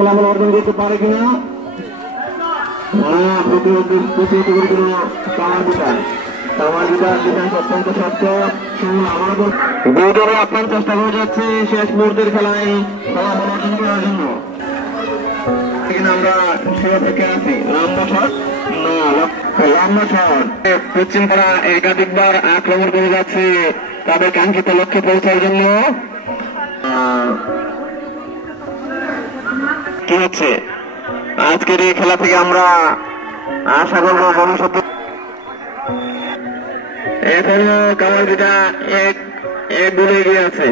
ফলাফল অর্জন করতে পারে কিনা। প্রতিহত করেছিল কামারবিটা ডিফেন্স অত্যন্ত শক্ত। দুই দলে আপ্রাণ চেষ্টা করে যাচ্ছে শেষ মুহূর্তের খেলায় ফলাফল অর্জন করার জন্য। আমরা সে অপেক্ষা আছি। লম্বা শট, লম্বা শট। পশ্চিম পাড়া একাধিকবার আক্রমণ করে যাচ্ছে তাদের কাঙ্ক্ষিত লক্ষ্যে পৌঁছার জন্য। কি হচ্ছে আজকের এই খেলা থেকে আমরা আশা করবো ভবিষ্যতে। এখনো কামারবিটা এক গোলে এগিয়ে আছে।